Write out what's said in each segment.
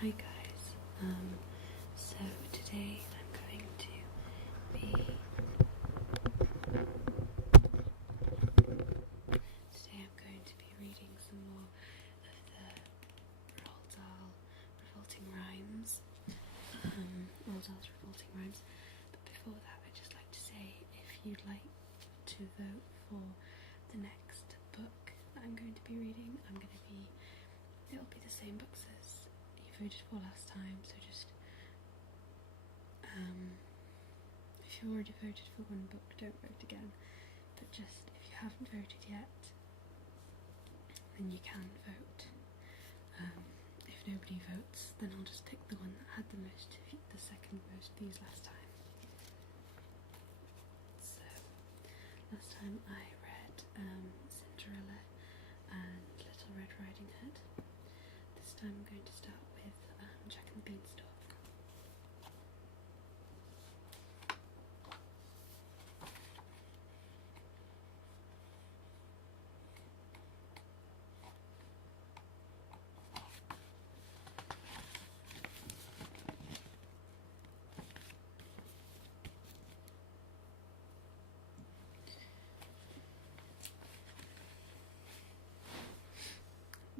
Hi guys, so today I'm going to be reading some more of the Roald Dahl revolting rhymes. Roald Dahl's revolting rhymes. But before that, I'd just like to say, if you'd like to vote for the next book that I'm going to be reading, it'll be the same books as you voted for last time, so just if you already voted for one book, don't vote again, but just if you haven't voted yet, then you can vote. If nobody votes, then I'll just pick the one that had the second most views last time. So last time I read Cinderella and Little Red Riding Hood. This time I'm going to start with Jack and the Beanstalk.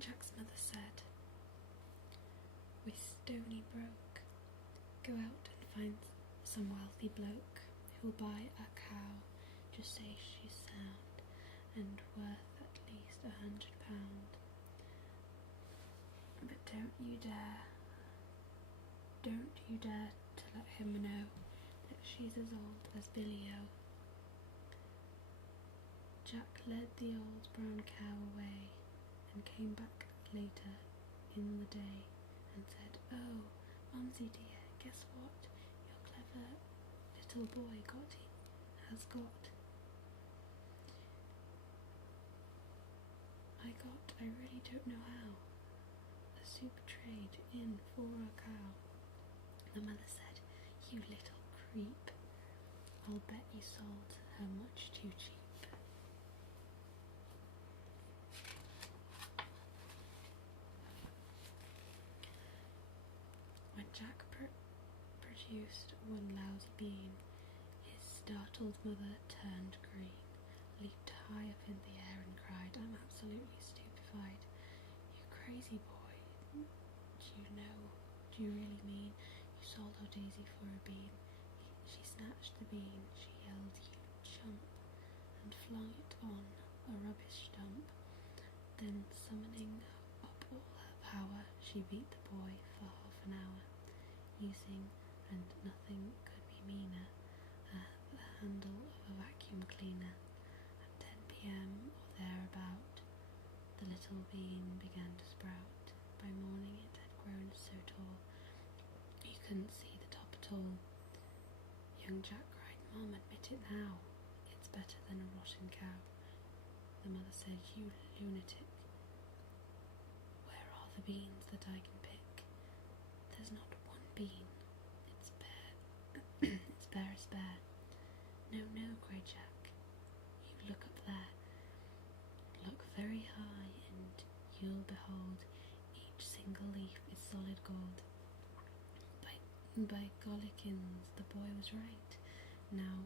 Jack's mother said, "We stony broke, go out and find some wealthy bloke who'll buy a cow, just say she's sound and worth at least £100. But don't you dare to let him know that she's as old as Billy-O." Jack led the old brown cow away and came back later in the day and said, "Oh, Mumsy dear, guess what your clever little boy has got? I really don't know how, a soup trade in for a cow." The mother said, "You little creep, I'll bet you sold her much too cheap." When Jack produced one lousy bean, his startled mother turned green, leaped high up in the air and cried, "I'm absolutely stupefied. You crazy boy, do you really mean you sold our Daisy for a bean?" She snatched the bean, she yelled, "You chump," and flung it on a rubbish dump. Then summoning up all her power, she beat the boy for half an hour, using, and nothing could be meaner, the handle of a vacuum cleaner. At 10 p.m. or thereabout, the little bean began to sprout. By morning it had grown so tall, you couldn't see the top at all. Young Jack cried, "Mum, admit it now, it's better than a rotten cow." The mother said, "You lunatic, where are the beans that I can pick? There's not one bean, it's bare, it's bare as bare." "No, no," cried Jack, "you look up there, look very high, and you'll behold each single leaf is solid gold." By gollikins, the boy was right. Now,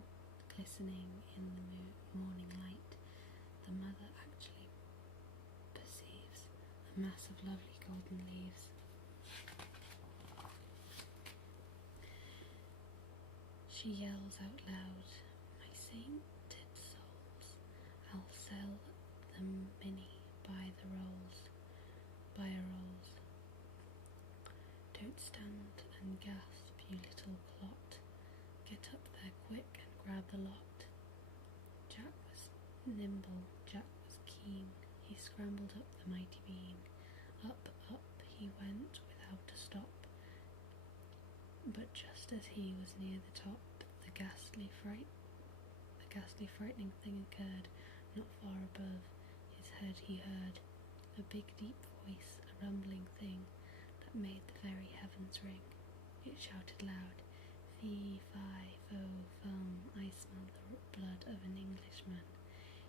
glistening in the morning light, the mother actually perceives a mass of lovely golden leaves. She yells out loud, "My sainted souls, I'll sell them Minnie by the rolls, by a rolls. Don't stand and gasp, you little clot, get up there quick and grab the lot." Jack was nimble, Jack was keen, he scrambled up the mighty bean. Up, up he went without a stop, but just as he was near the top, the ghastly frightening thing occurred. Not far above his head he heard a big deep voice, a rumbling thing that made the very heavens ring. It shouted loud, "Fee, fi, fo, fum, I smell the blood of an Englishman."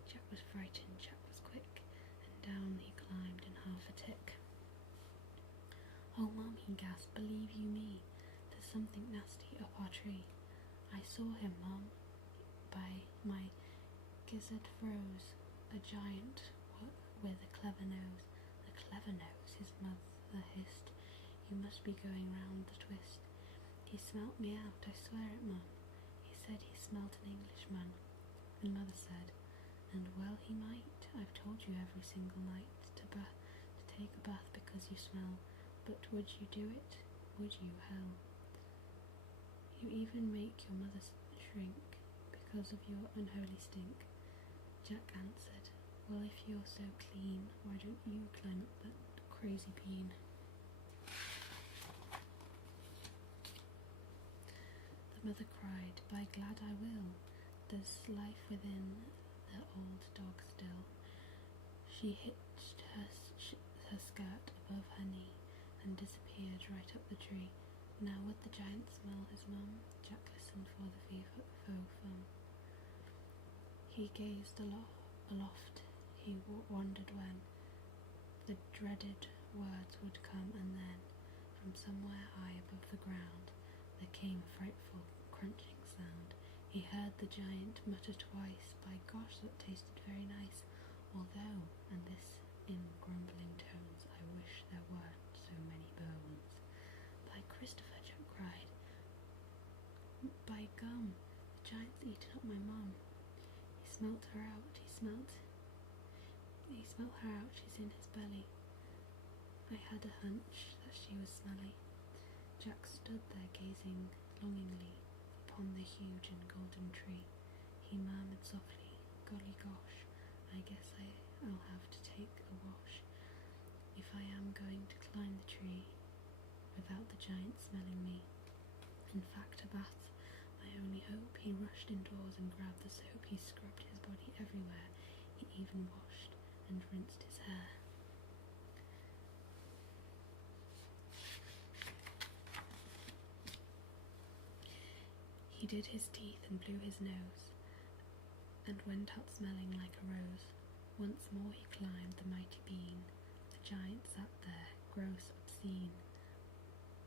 Jack was frightened, Jack was quick, and down he climbed in half a tick. "Oh, Mum," he gasped. "Believe you me, there's something nasty up our tree. I saw him, Mum, by my gizzard froze, a giant with a clever nose." "A clever nose," his mother hissed. "You must be going round the twist. He smelt me out, I swear it, Mum. He said he smelt an Englishman." And Mother said, "And well he might. I've told you every single night to take a bath because you smell. But would you do it? Would you, hell? You even make your mother shrink because of your unholy stink." Jack answered, "Well, if you're so clean, why don't you climb up that crazy bean?" The mother cried, "By glad I will. There's life within the old dog still." She hitched her skirt above her knee and disappeared right up the tree. Now would the giant smell his mum? Jack listened for the faux fum. He gazed aloft. He wondered when the dreaded words would come, and then, from somewhere high above the ground, there came a frightful crunching sound. He heard the giant mutter twice, "By gosh, that tasted very nice. Although," and this in grumbling tones, "I wish there weren't so many bones." "By Christopher," Jack cried. "By gum, the giant's eaten up my mum. He smelt her out. He smelt her out. She's in his belly. I had a hunch that she was smelly." Jack stood there gazing longingly upon the huge and golden tree. He murmured softly, "Golly gosh, I guess I'll have to take a wash if I am going to climb the tree without the giant smelling me. In fact, a bath, my only hope." He rushed indoors and grabbed the soap. He scrubbed his body everywhere. He even washed and rinsed his hair. He did his teeth and blew his nose and went out smelling like a rose. Once more he climbed the mighty bean. The giant sat there, gross, obscene,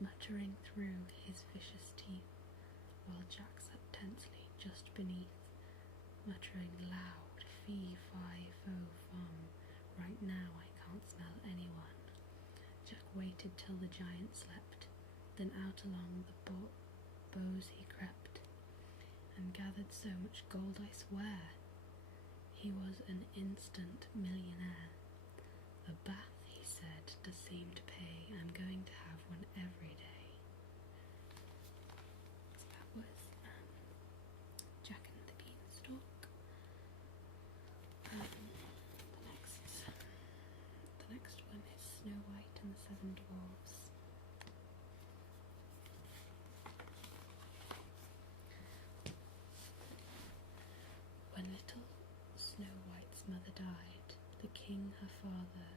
muttering through his vicious teeth, while Jack sat tensely just beneath, muttering loud, "Fee-fi-fo-fum, right now I can't smell anyone." Jack waited till the giant slept, then out along the boughs he crept, and gathered so much gold, I swear, he was an instant millionaire. "A bath," he said, "does seem to pay. I'm going to have one every day." So that was Jack and the Beanstalk. The next one is Snow White and the Seven Dwarfs. When little Snow White's mother died, the king, her father,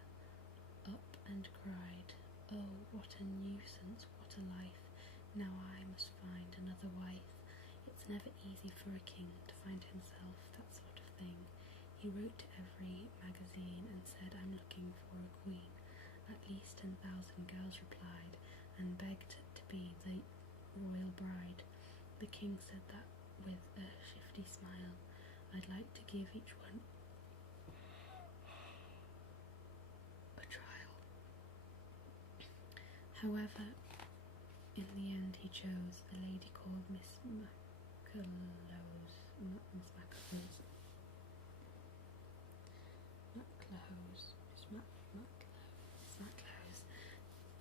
up and cried, "Oh, what a nuisance, what a life, now I must find another wife." It's never easy for a king to find himself that sort of thing. He wrote to every magazine and said, "I'm looking for a queen." At least 10,000 girls replied and begged to be the royal bride. The king said that with a shifty smile. "I'd like to give each one a trial." However, in the end he chose a lady called Miss Maclehose.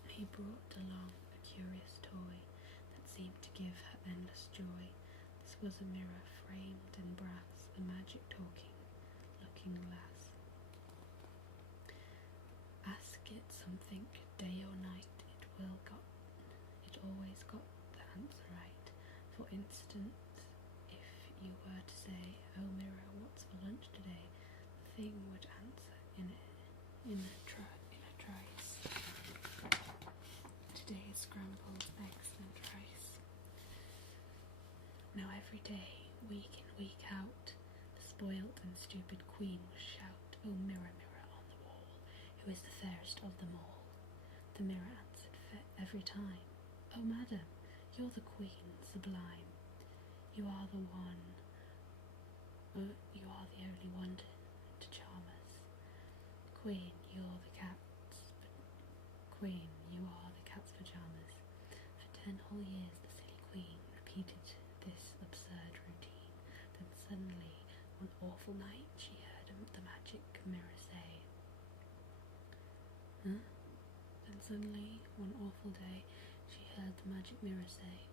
He brought along a curious toy that seemed to give her endless joy. This was a mirror framed in brass, a magic looking glass. Ask it something day or night, it always got the answer right. For instance, if you were to say, "Oh mirror, what's for lunch today?" the thing would answer in a trice. "Today's scrambled eggs and rice." Now every day, week in, week out, the spoilt and stupid queen would shout, "Oh mirror, mirror on the wall, who is the fairest of them all?" The mirror answered, every time. Oh, madam, you're the queen sublime. You are the one, you are the only one to charm us. Queen, you're the cat's, Queen, you are the cat's pyjamas. For 10 whole years the silly queen repeated this absurd routine. Then suddenly, one awful night, she heard the magic mirror say, Huh? Then suddenly, one awful day, she heard the magic mirror say,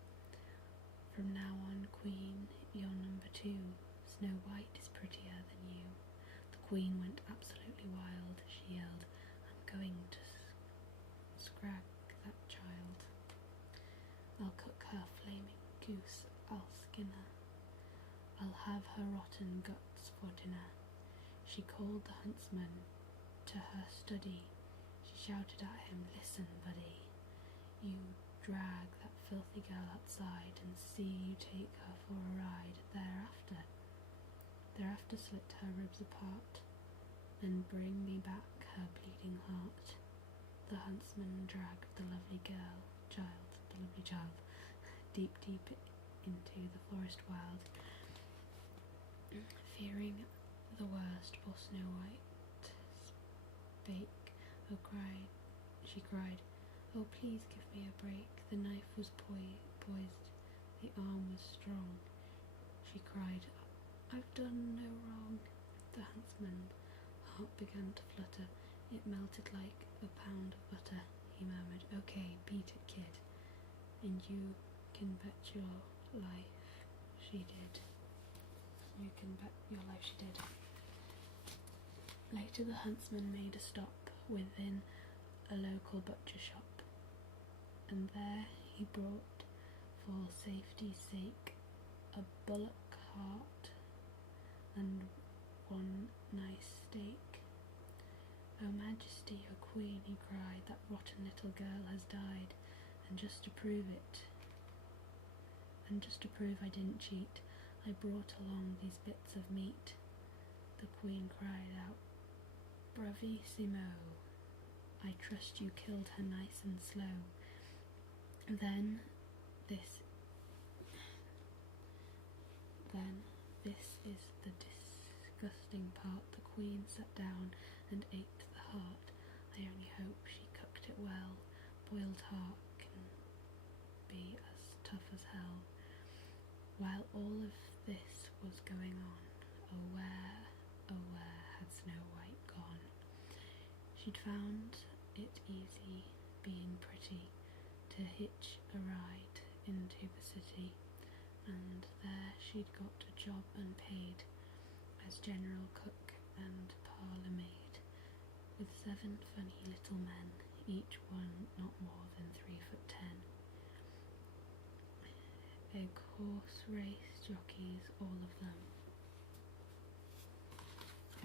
From now on, Queen, you're number 2. Snow White is prettier than you. The Queen went absolutely wild. She yelled, I'm going to scrag that child. I'll cook her flaming goose, I'll skin her. I'll have her rotten guts for dinner. She called the huntsman to her study. She shouted at him, Listen, buddy, you drag that filthy girl outside and see you take her for a ride. Thereafter slit her ribs apart and bring me back her bleeding heart. The huntsman dragged the lovely child, deep into the forest wild, fearing the worst for Snow White she cried, Oh, please give me a break. The knife was poised, the arm was strong. She cried, I've done no wrong. The huntsman's heart began to flutter. It melted like a pound of butter. He murmured, Okay, beat it, kid. And you can bet your life she did. You can bet your life she did. Later the huntsman made a stop within a local butcher shop, and there he brought, for safety's sake, a bullock heart and one nice steak. Oh, Majesty, oh Queen, he cried, that rotten little girl has died, and just to prove I didn't cheat, I brought along these bits of meat. The Queen cried out, Bravissimo, I trust you killed her nice and slow. Then this is the disgusting part. The Queen sat down and ate the heart. I only hope she cooked it well. Boiled heart can be as tough as hell. While all of this was going on, oh where had Snow White gone? She'd found it easy, being pretty, to hitch a ride into the city, and there she'd got a job unpaid as general cook and parlour maid, with 7 funny little men, each one not more than 3'10". Big horse race jockeys, all of them.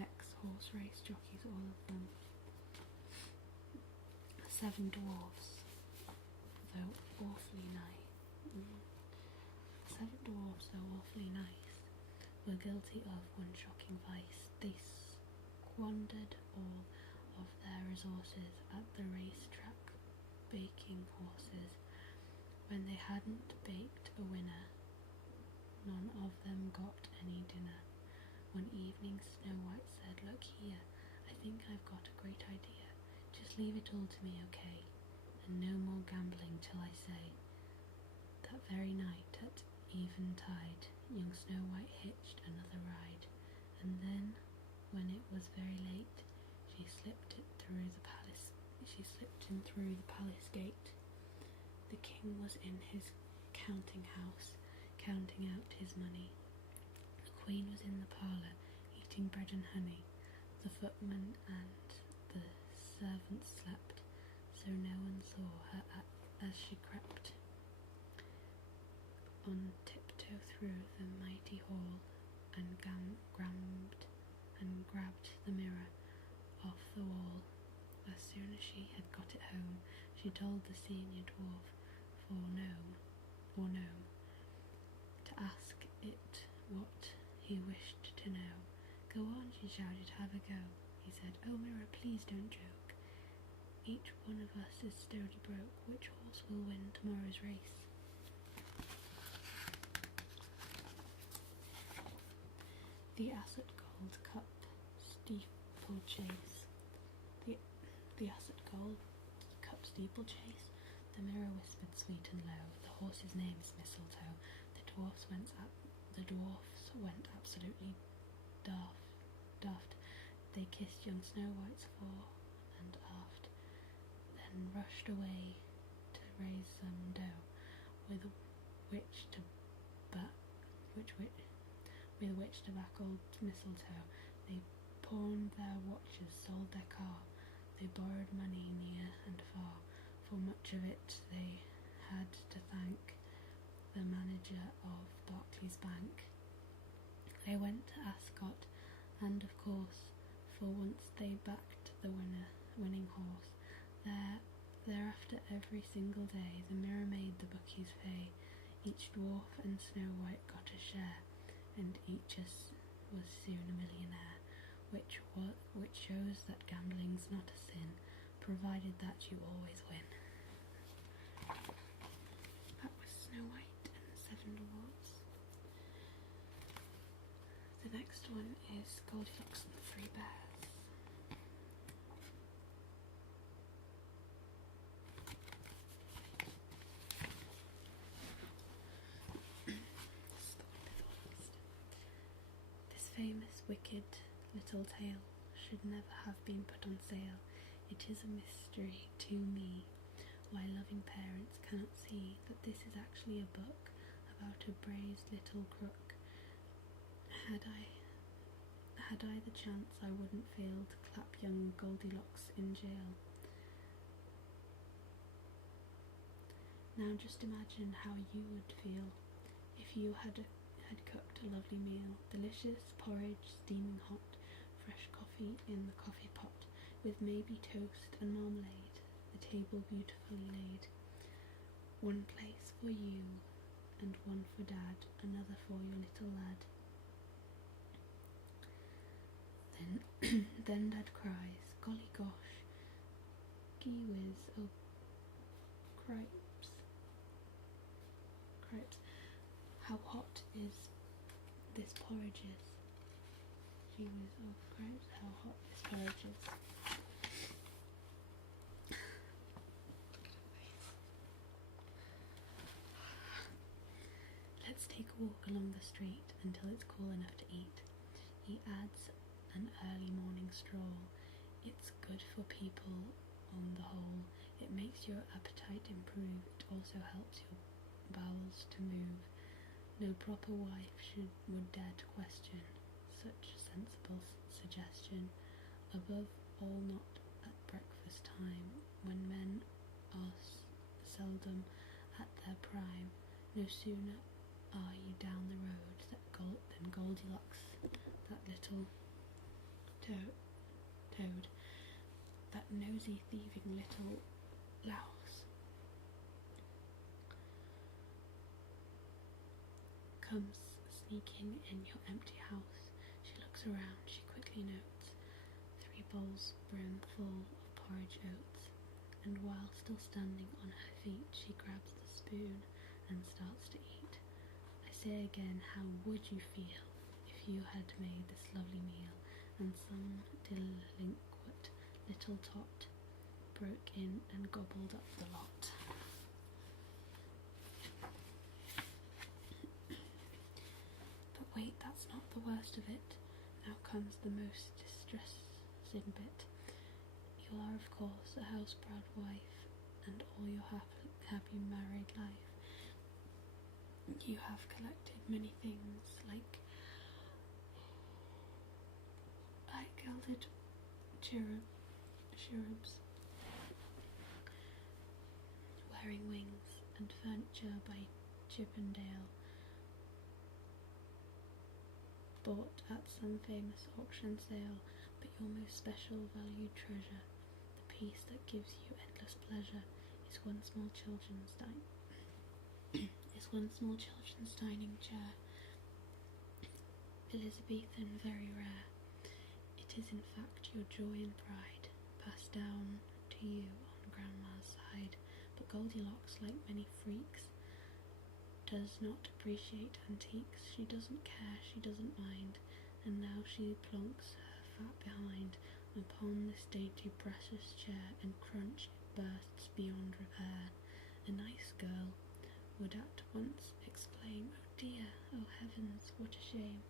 Ex-horse race jockeys, all of them. 7 dwarfs, though awfully nice. 7 dwarfs, though awfully nice, were guilty of one shocking vice. They squandered all of their resources at the racetrack baking horses. When they hadn't baked a winner, none of them got any dinner. One evening Snow White said, Look here, I think I've got a great idea. Just leave it all to me, okay? And no more gambling till I say. That very night at eventide, young Snow White hitched another ride, and then, when it was very late, she slipped in through the palace gate. The king was in his counting house, counting out his money. The queen was in the parlour, eating bread and honey. The footman and the servants slept, so no one saw her as she crept on tiptoe through the mighty hall, and grabbed the mirror off the wall. As soon as she had got it home, she told the senior dwarf or gnome to ask it what he wished to know. Go on, she shouted, have a go. He said, Oh mirror, please don't joke. Each one of us is sturdy broke. Which horse will win tomorrow's race? The Asset Gold Cup Steeplechase. The Asset Gold Cup Steeplechase. The mirror whispered sweet and low. The horse's name is Mistletoe. The dwarfs went absolutely daft. They kissed young Snow White's fore and aft, then rushed away to raise some dough, with which to back old Mistletoe. They pawned their watches, sold their car. They borrowed money near and far. For much of it they had to thank the manager of Barclays Bank. They went to Ascot, and of course, for once they backed the winning horse. Thereafter, every single day, the mirror made the bookies pay. Each dwarf and Snow White got a share, and each was soon a millionaire, which shows that gambling's not a sin, provided that you always win. That was Snow White and the Seven Dwarfs. The next one is Goldilocks and the Three Bears. This famous wicked little tale should never have been put on sale. It is a mystery to me why loving parents cannot see that this is actually a book about a braised little crook. Had I the chance, I wouldn't fail to clap young Goldilocks in jail. Now just imagine how you would feel if you had cooked a lovely meal, delicious porridge steaming hot, fresh coffee in the coffee pot, with maybe toast and marmalade, the table beautifully laid. One place for you, and one for Dad, another for your little lad. Then Dad cries, golly gosh, gee whiz, oh cripes, how hot is this porridge is. Gee whiz, oh cripes, how hot this porridge is. Let's take a walk along the street until it's cool enough to eat. He adds an early morning stroll. It's good for people on the whole. It makes your appetite improve. It also helps your bowels to move. No proper wife would dare to question such sensible suggestion. Above all, not at breakfast time, when men are seldom at their prime. No sooner are you down the road than Goldilocks, that little toad, that nosy thieving little louse, comes sneaking in your empty house. She looks around, she quickly notes 3 bowls brimful of porridge oats, and while still standing on her feet, she grabs the spoon and starts to eat. I say again, how would you feel if you had made this lovely meal, and some delinquent little tot broke in and gobbled up the lot? But wait, that's not the worst of it. Now comes the most distressing bit. You are, of course, a house-proud wife, and all your happy married life you have collected many things like gilded cherubs wearing wings, and furniture by Chippendale, bought at some famous auction sale. But your most special valued treasure, the piece that gives you endless pleasure, is one small children's dining chair, Elizabethan, very rare. It is in fact your joy and pride, passed down to to you on Grandma's side, but Goldilocks, like many freaks, does not appreciate antiques. She doesn't care, she doesn't mind, and now she plonks her fat behind upon this dainty precious chair, and crunch it bursts beyond repair. A nice girl would at once exclaim, "Oh dear, oh heavens, what a shame!"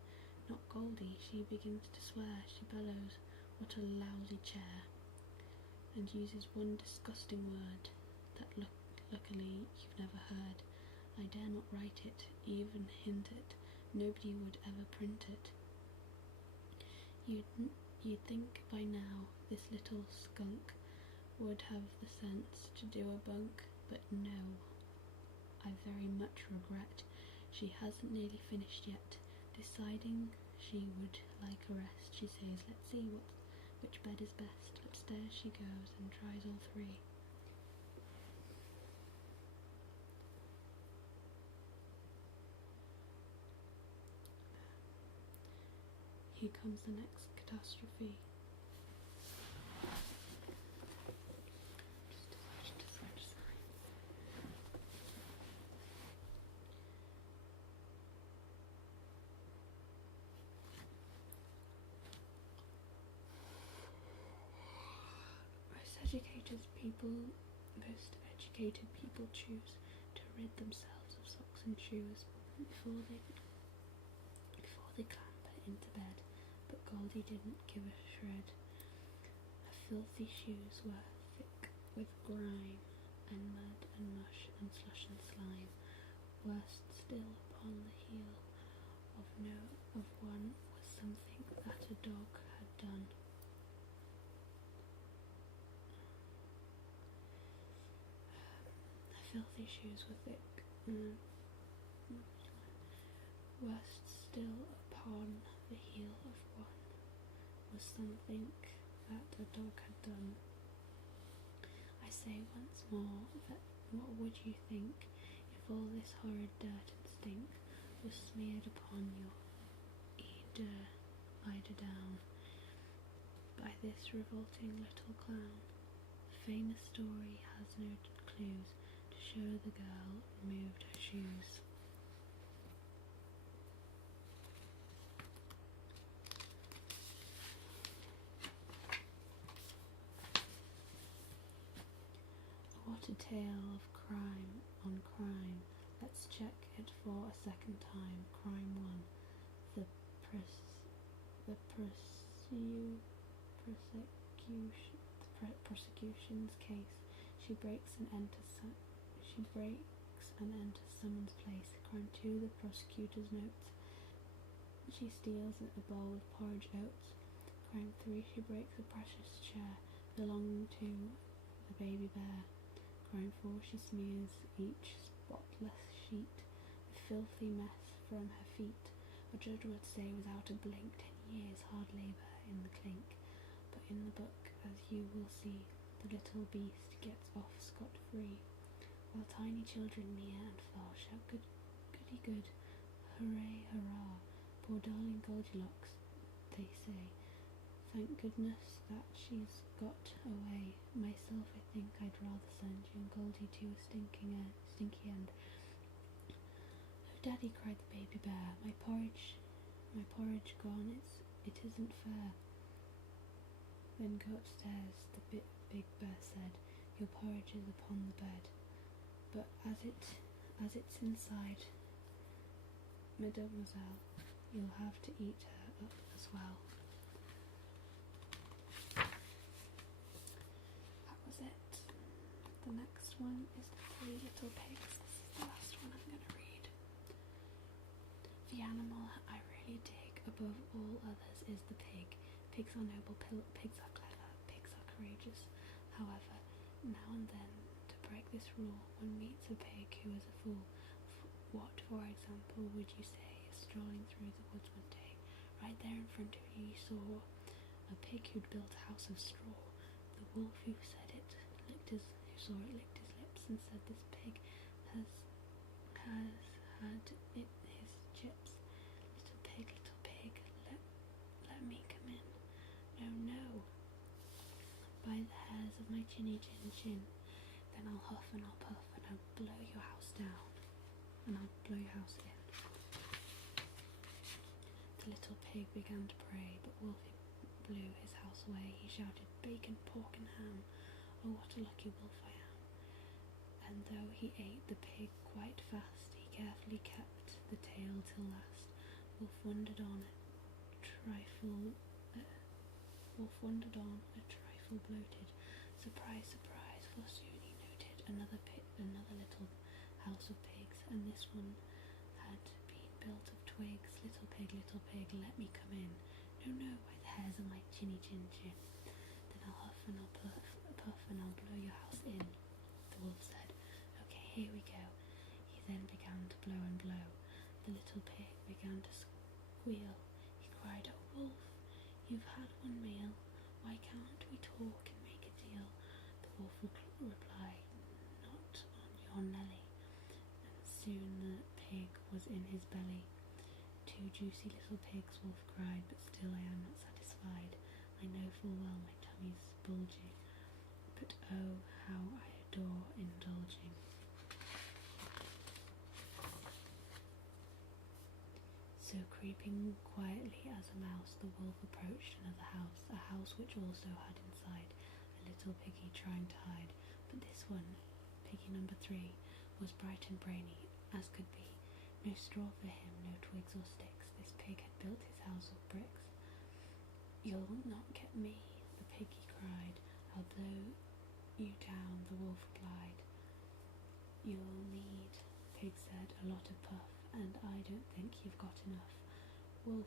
Not Goldie, she begins to swear, she bellows, "What a lousy chair!" and uses one disgusting word that luckily you've never heard. I dare not write it, even hint it, nobody would ever print it. You'd think by now this little skunk would have the sense to do a bunk, but no, I very much regret she hasn't nearly finished yet. Deciding she would like a rest, she says, "Let's see which bed is best." Upstairs she goes and tries all three. Here comes the next catastrophe. Most educated people choose to rid themselves of socks and shoes before they clamber into bed, but Goldie didn't give a shred. Her filthy shoes were thick with grime and mud and mush and slush and slime. Worst still, upon the heel of one was something that a dog had done. Filthy shoes were thick. Worst still, upon the heel of one was something that a dog had done. I say once more that what would you think if all this horrid dirt and stink was smeared upon your eider-down by this revolting little clown? The famous story has no clues to show the girl removed her shoes. What a tale of crime on crime. Let's check it for a second time. Crime 1. The prosecution's case. She breaks and enters someone's place. Crime 2. The prosecutor's notes. She steals a bowl of porridge oats. Crime 3. She breaks a precious chair belonging to the baby bear. Crime 4. She smears each spotless sheet with filthy mess from her feet. A judge would say without a blink 10 years hard labour in the clink. But in the book, as you will see, the little beast gets off scot-free, while tiny children near and far shout goody good, hooray hurrah, poor darling Goldilocks, they say. Thank goodness that she's got away. Myself, I think I'd rather send you and Goldie to a stinky end. Oh, Daddy, cried the baby bear, my porridge gone. It isn't fair. Then go upstairs, the big bear said. Your porridge is upon the bed, but as it's inside, Mademoiselle, you'll have to eat her up as well. That was it. The next one is the 3 Little Pigs. This is the last one I'm going to read. The animal I really dig above all others is the pig. Pigs are noble, pigs are clever, pigs are courageous. However, now and then, to break this rule, one meets a pig who is a fool. What, for example, would you say is strolling through the woods one day? Right there in front of you saw a pig who'd built a house of straw. The wolf who licked his lips and said, "This pig has had his chips. Little pig, let me come in." No, by the hairs of my chinny the chin. Then I'll huff and I'll puff and I'll blow your house down, and I'll blow your house in. The little pig began to pray, but Wolfie blew his house away. He shouted, "Bacon, pork and ham, oh what a lucky wolf I am." And though he ate the pig quite fast, he carefully kept the tail till last. Wolf wandered on a trifle bloated. Surprise, surprise, for soon he noted another little house of pigs, and this one had been built of twigs. Little pig, let me come in. No, no, by the hairs of my chinny chin chin. Then I'll huff and I'll puff and I'll blow your house in. The wolf said, "Okay, here we go." He then began to blow and blow. The little pig began to squeal. He cried, "Oh wolf, you've had one meal. Why can't we talk and make a deal?" The wolf replied, "Not on your Nelly." And soon the pig was in his belly. "Two juicy little pigs," Wolf cried, "but still I am not satisfied. I know full well my tummy's bulging, but oh, how I adore indulging." So creeping quietly as a mouse, the wolf approached another house, a house which also had inside a little piggy trying to hide. But this one, piggy number 3, was bright and brainy as could be. No straw for him, no twigs or sticks. This pig had built his house of bricks. "You'll not get me," the piggy cried. "I'll blow you down," the wolf replied. "You'll need," pig said, "a lot of puff, and I don't think you've got enough." Wolf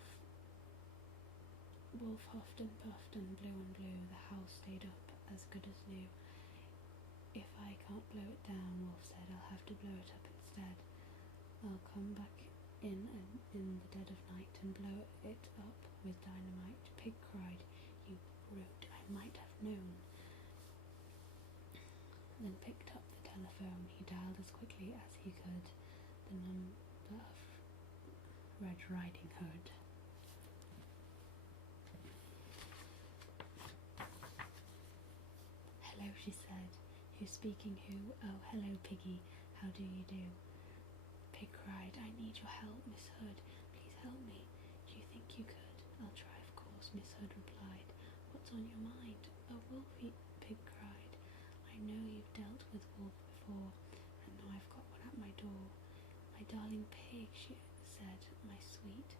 huffed and puffed and blew. The house stayed up as good as new. "If I can't blow it down," Wolf said, "I'll have to blow it up instead. I'll come back in the dead of night and blow it up with dynamite." Pig cried, "You brute, I might have known." Then picked up the telephone. He dialed as quickly as he could the number of Red Riding Hood. "Hello," she said. "Who's speaking who? Oh, hello, Piggy. How do you do?" Pig cried, "I need your help, Miss Hood. Please help me. Do you think you could?" "I'll try, of course," Miss Hood replied. "What's on your mind?" "Oh, Wolfie," Pig cried. "I know you've dealt with wolf before, and now I've got one at my door." "My darling Pig," she said, "my sweet,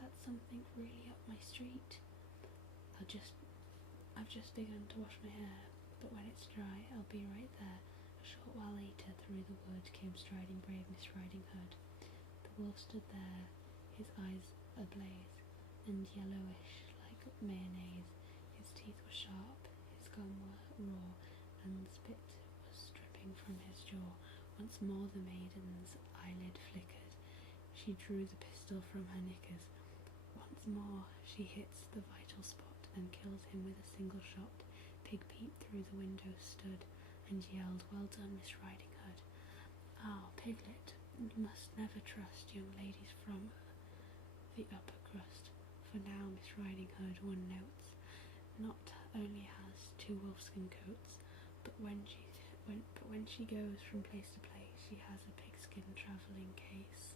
that's something really up my street. I've just begun to wash my hair, but when it's dry I'll be right there." A short while later, through the wood came striding brave Miss Riding Hood. The wolf stood there, his eyes ablaze, and yellowish like mayonnaise. His teeth were sharp, his gum were raw, and the spit was dripping from his jaw. Once more the maiden's eyelid flickered. She drew the pistol from her knickers. Once more she hits the vital spot and kills him with a single shot. Pig peeped through the window, stood, and yelled, "Well done, Miss Riding Hood." "Ah, Piglet, you must never trust young ladies from the upper crust, for now Miss Riding Hood, one notes, not only has 2 wolfskin coats, but when she goes from place to place, she has a pigskin travelling case."